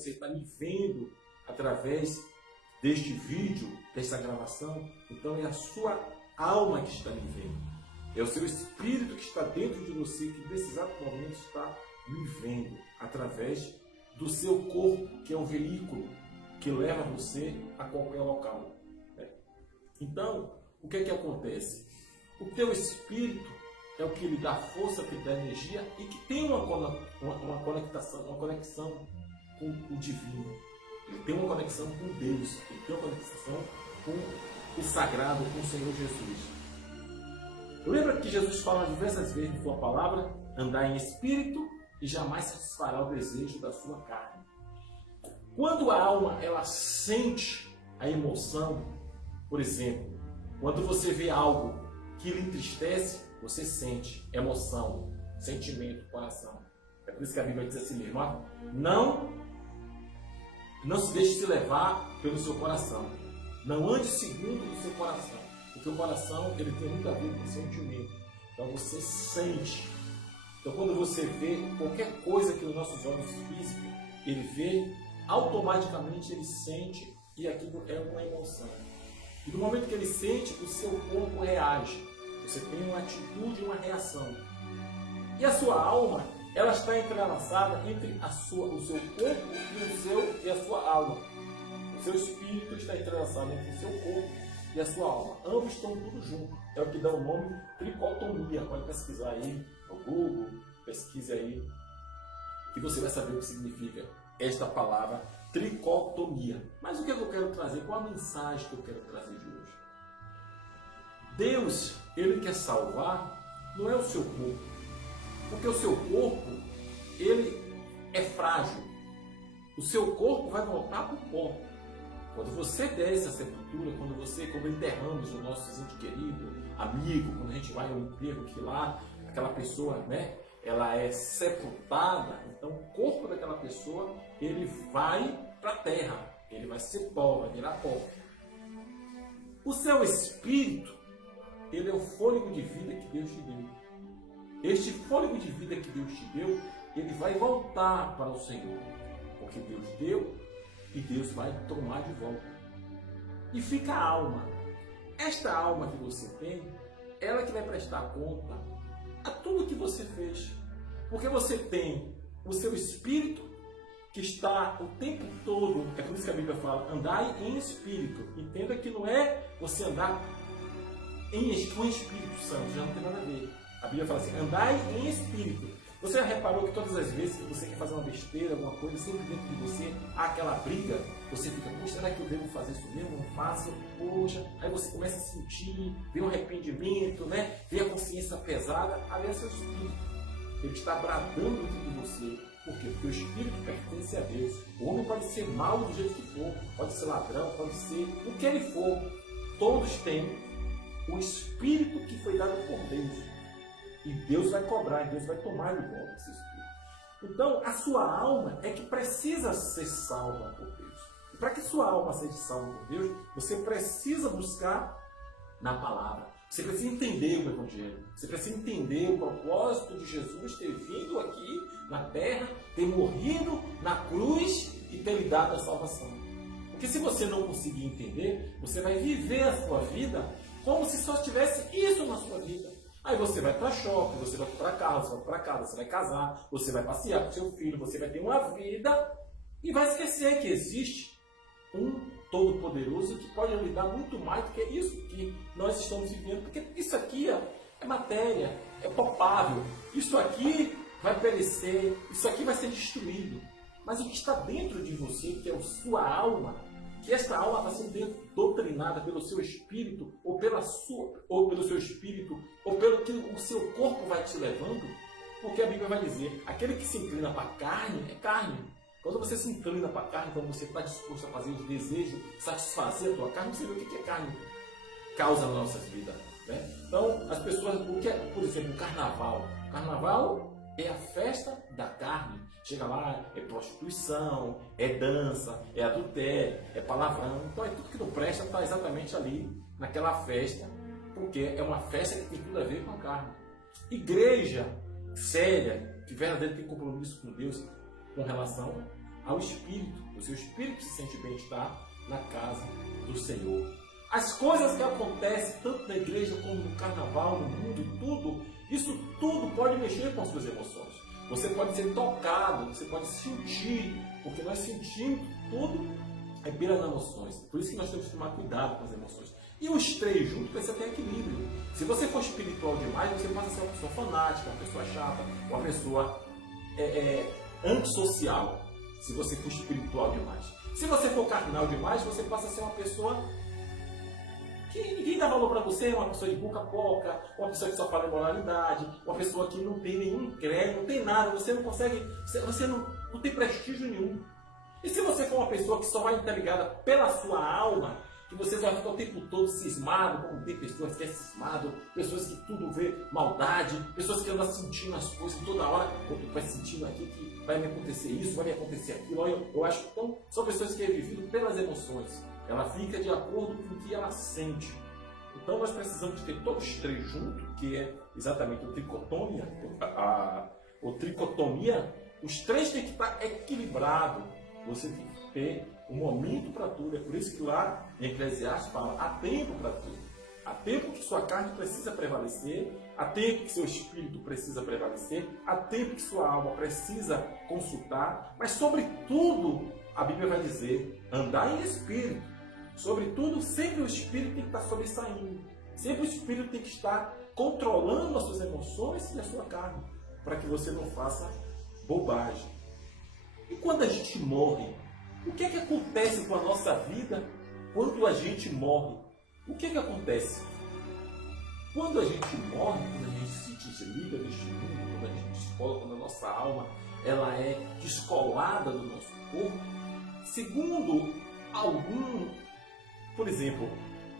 você está me vendo através deste vídeo, desta gravação, então é a sua alma que está me vendo. É o seu espírito que está dentro de você, que nesse exato momento está me vendo através do seu corpo, que é o veículo que leva você a qualquer local. Então, o que é que acontece? O teu espírito é o que lhe dá força, que lhe dá energia e que tem uma conexão com o divino. Ele tem uma conexão com Deus, ele tem uma conexão com o sagrado, com o Senhor Jesus. Lembra que Jesus fala diversas vezes em sua palavra: andar em espírito e jamais satisfará o desejo da sua carne. Quando a alma ela sente a emoção, por exemplo, quando você vê algo que lhe entristece, você sente emoção, sentimento, coração. É por isso que a Bíblia diz assim mesmo: não se deixe se levar pelo seu coração. Não ande segundo o seu coração. Porque o coração ele tem muito a ver com o sentimento. Então você sente. Então quando você vê qualquer coisa que os nossos olhos físicos ele vê, automaticamente ele sente, e aquilo é uma emoção. E no momento que ele sente, o seu corpo reage. Você tem uma atitude, uma reação. E a sua alma, ela está entrelaçada entre o seu corpo e a sua alma. O seu espírito está entrelaçado entre o seu corpo e a sua alma. Ambos estão tudo junto. É o que dá o nome tricotomia. Pode pesquisar aí no Google, pesquise aí, que você vai saber o que significa esta palavra tricotomia. Mas o que eu quero trazer? Qual a mensagem que eu quero trazer de hoje? Deus, ele quer salvar, não é o seu corpo. Porque o seu corpo, ele é frágil. O seu corpo vai voltar para o pó. Quando você desce a sepultura, quando enterramos os nossos entes queridos, amigo, quando a gente vai ao enterro, que lá aquela pessoa, né, ela é sepultada, então o corpo daquela pessoa, ele vai para a terra, ele vai ser pó, vai virar pó. O seu espírito, ele é o fôlego de vida que Deus te deu. Este fôlego de vida que Deus te deu, ele vai voltar para o Senhor, porque Deus deu e Deus vai tomar de volta. E fica a alma. Esta alma que você tem, ela que vai prestar conta a tudo que você fez. Porque você tem o seu espírito que está o tempo todo, é por isso que a Bíblia fala, andai em espírito. Entenda que não é você andar com o Espírito Santo, já não tem nada a ver. A Bíblia fala assim, andai em espírito. Você já reparou que todas as vezes que você quer fazer uma besteira, alguma coisa, sempre dentro de você há aquela briga, você fica, poxa, será que eu devo fazer isso mesmo? Não faço? Poxa, aí você começa a sentir, vê um arrependimento, né? Vê a consciência pesada, ali é seu espírito. Ele está bradando dentro de você. Por quê? Porque o espírito pertence a Deus. O homem pode ser mau do jeito que for, pode ser ladrão, pode ser o que ele for. Todos têm o espírito que foi dado por Deus. E Deus vai cobrar, Deus vai tomar de volta esse espírito. Então, a sua alma é que precisa ser salva por Deus. E para que sua alma seja salva por Deus, você precisa buscar na palavra. Você precisa entender o Evangelho. Você precisa entender o propósito de Jesus ter vindo aqui na terra, ter morrido na cruz e ter lhe dado a salvação. Porque se você não conseguir entender, você vai viver a sua vida como se só tivesse isso na sua vida. Aí você vai para shopping, você vai para casa, você vai para casa, você vai casar, você vai passear com seu filho, você vai ter uma vida e vai esquecer que existe um Todo-Poderoso que pode lhe dar muito mais do que isso que nós estamos vivendo. Porque isso aqui é matéria, é palpável, isso aqui vai perecer, isso aqui vai ser destruído. Mas o que está dentro de você, que é a sua alma, que esta alma está sendo doutrinada pelo seu espírito, ou pelo seu espírito, ou pelo que o seu corpo vai te levando, porque a Bíblia vai dizer, aquele que se inclina para a carne, é carne. Quando você se inclina para a carne, quando você está disposto a fazer os desejos, satisfazer a tua carne, você vê o que a carne causa nas nossas vidas. Né? Então, as pessoas, o que é, por exemplo, o carnaval? O carnaval é a festa da carne. Chega lá, é prostituição, é dança, é adultério, é palavrão. Então, é tudo que não presta está exatamente ali, naquela festa, porque é uma festa que tem tudo a ver com a carne. Igreja séria, que verdadeiramente tem compromisso com Deus, com relação ao espírito. O seu espírito se sente bem-estar na casa do Senhor. As coisas que acontecem tanto na igreja como no carnaval, no mundo, tudo, isso tudo pode mexer com as suas emoções. Você pode ser tocado, você pode sentir, porque nós sentimos tudo pelas emoções. Por isso que nós temos que tomar cuidado com as emoções. E os três juntos precisa ter equilíbrio. Se você for espiritual demais, você passa a ser uma pessoa fanática, uma pessoa chata, uma pessoa antissocial. Se você for espiritual demais. Se você for carnal demais, você passa a ser uma pessoa que ninguém dá valor para você, uma pessoa de boca pouca, uma pessoa que só fala imoralidade, uma pessoa que não tem nenhum crédito, não tem nada, você não consegue, você não tem prestígio nenhum. E se você for uma pessoa que só vai estar ligada pela sua alma, que você vai ficar o tempo todo cismado, como tem pessoas que é cismado, pessoas que tudo vê maldade, pessoas que andam sentindo as coisas toda hora, vai sentindo aqui que vai me acontecer isso, vai me acontecer aquilo. Eu acho que então, são pessoas que é vivido pelas emoções. Ela fica de acordo com o que ela sente. Então nós precisamos ter todos os três juntos, que é exatamente o tricotomia. Os três têm que estar equilibrados. Você tem que ter um momento para tudo. É por isso que lá em Eclesiastes fala, há tempo para tudo. Há tempo que sua carne precisa prevalecer, há tempo que seu espírito precisa prevalecer, há tempo que sua alma precisa consultar, mas sobretudo, a Bíblia vai dizer, andar em espírito. Sobretudo, sempre o espírito tem que estar sobressaindo. Sempre o espírito tem que estar controlando as suas emoções e a sua carne, para que você não faça bobagem. E quando a gente morre, o que é que acontece com a nossa vida quando a gente morre? O que é que acontece? Quando a gente morre, quando a gente se desliga deste mundo, quando a gente descola, quando a nossa alma ela é descolada do nosso corpo, segundo por exemplo,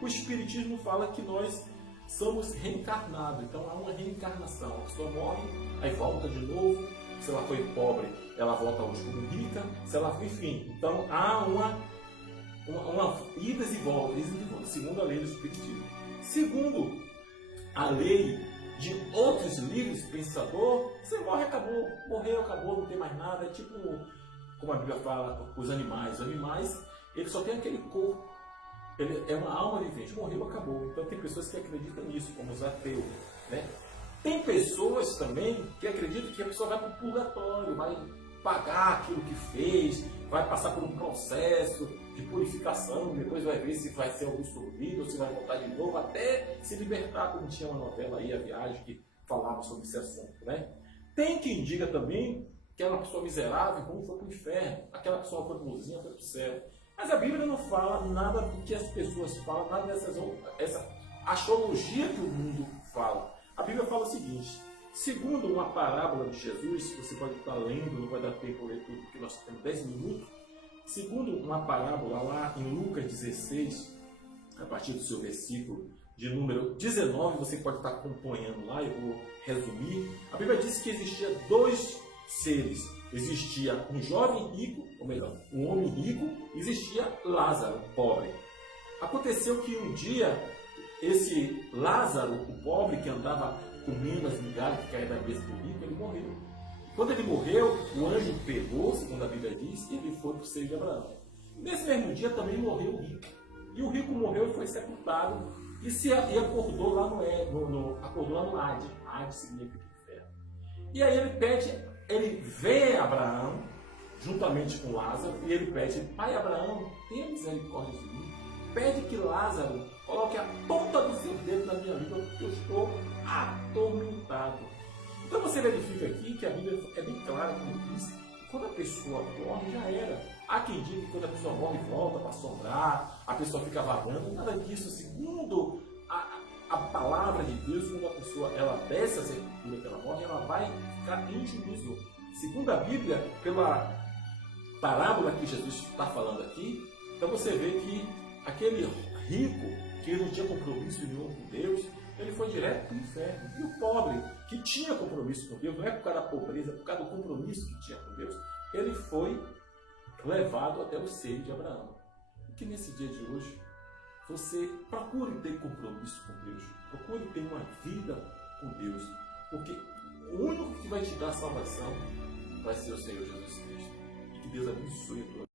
o Espiritismo fala que nós somos reencarnados, então há uma reencarnação. A pessoa morre, aí volta de novo. Se ela foi pobre, ela volta hoje como rica. Se ela, enfim, então há uma idas e voltas, segundo a lei do Espiritismo. Segundo a lei de outros livros pensador, você morre, acabou, morreu, acabou, não tem mais nada. É tipo, como a Bíblia fala, os animais. Os animais, eles só têm aquele corpo. Ele é uma alma vivente. Morreu, acabou. Então tem pessoas que acreditam nisso, como os ateus, né? Tem pessoas também que acreditam que a pessoa vai para o purgatório, vai pagar aquilo que fez, vai passar por um processo de purificação, depois vai ver se vai ser absolvido ou se vai voltar de novo, até se libertar, como tinha uma novela aí, A Viagem, que falava sobre esse assunto, né? Tem quem diga também que é uma pessoa miserável, como foi para o inferno, aquela pessoa foi bonzinha, foi para o céu. Mas a Bíblia não fala nada do que as pessoas falam, nada dessa astrologia que o mundo fala. A Bíblia fala o seguinte, segundo uma parábola de Jesus, que você pode estar lendo, não vai dar tempo de ler tudo, porque nós temos 10 minutos. Segundo uma parábola lá em Lucas 16, a partir do seu versículo de número 19, você pode estar acompanhando lá, eu vou resumir. A Bíblia diz que existia dois seres. Existia um jovem rico, ou melhor, um homem rico, e existia Lázaro, pobre. Aconteceu que um dia, esse Lázaro, o pobre, que andava comendo as migalhas que caíam da mesa do rico, ele morreu. Quando ele morreu, o anjo pegou, segundo a Bíblia diz, e ele foi para o seio de Abraão. Nesse mesmo dia também morreu o rico. E o rico morreu e foi sepultado, e acordou lá no Hades. Hades significa inferno. E aí ele vê Abraão, juntamente com Lázaro, e ele pede, Pai Abraão, tenha misericórdia de mim. Pede que Lázaro coloque a ponta do seu dedo na minha língua, porque eu estou atormentado. Então você verifica aqui que a Bíblia é bem clara, como diz, que quando a pessoa morre, já era. Há quem diga que quando a pessoa morre, volta para assombrar, a pessoa fica vagando, nada disso. Segundo a palavra de Deus, quando a pessoa ela desce a sepultura que ela morre, ela vai ficar em juízo. Segundo a Bíblia, pela parábola que Jesus está falando aqui, então você vê que aquele rico, que ele não tinha compromisso nenhum com Deus, ele foi direto para o inferno. E o pobre, que tinha compromisso com Deus, não é por causa da pobreza, é por causa do compromisso que tinha com Deus, ele foi levado até o seio de Abraão. E que nesse dia de hoje, você procure ter compromisso com Deus, procure ter uma vida com Deus, porque o único que vai te dar salvação vai ser o Senhor Jesus Cristo. E que Que Deus abençoe a tua vida.